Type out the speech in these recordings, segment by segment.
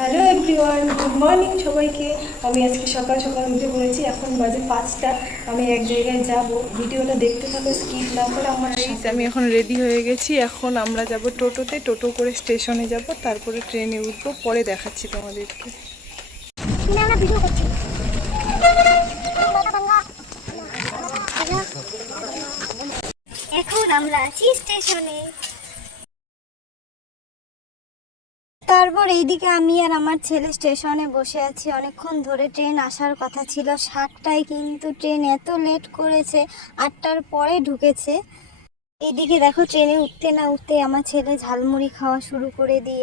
Hello everyone good morning সবাইকে। আমি আজকে সকাল সকাল উঠে পড়েছি এখন বাজে পাঁচটা। আমি এক জায়গায় যাব ভিডিওটা দেখতে থাকো স্কিপ না করে আমার আমি এখন রেডি হয়ে গেছি এখন আমরা যাব টোটোতে টোটো করে স্টেশনে যাব তারপরে ট্রেনে উঠবো পরে দেখাচ্ছি তোমাদেরকে। এখন আমরা আছি স্টেশনে। তারপর এইদিকে আমি আর আমার ছেলে স্টেশনে বসে আছি। অনেকক্ষণ ধরে ট্রেন আসার কথা ছিল। সাতটায় কিন্তু ট্রেন এত লেট করেছে, আটটার পরে ঢুকেছে। এইদিকে দেখো ট্রেনে উঠতে না উঠতে আমার ছেলে ঝালমুড়ি খাওয়া শুরু করে দিয়ে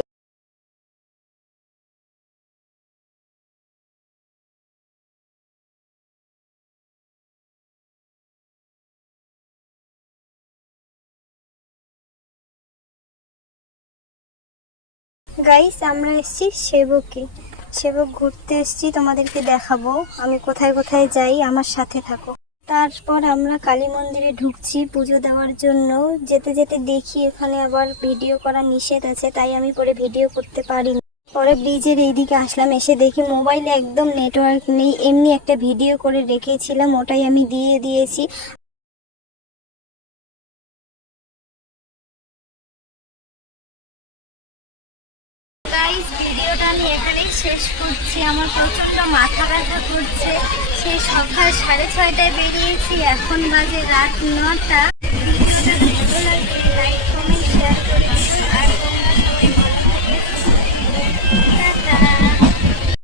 গাইস আমরা এসেছি সেবকে। সেবক ঘুরতে এসেছি, তোমাদেরকে দেখাবো। আমি কোথায় কোথায় যাই, আমার সাথে থাকো। তারপর আমরা কালী মন্দিরে ঢুকছি পুজো দেওয়ার জন্য। যেতে যেতে দেখি এখানে আবার ভিডিও করা নিষেধ আছে, তাই আমি পরে ভিডিও করতে পারিনি। পরে ব্রিজের এইদিকে আসলাম, এসে দেখি মোবাইলে একদম নেটওয়ার্ক নেই। এমনি একটা ভিডিও করে রেখেছিলাম, ওটাই আমি দিয়ে দিয়েছি। শেষ করছি। আমার প্রচণ্ড মাথা ব্যথা করছে। সেই সকাল সাড়ে ছয়টায় বেরিয়েছি। এখন বাজে রাত নটা। ভিডিওটা ভালো লাগলে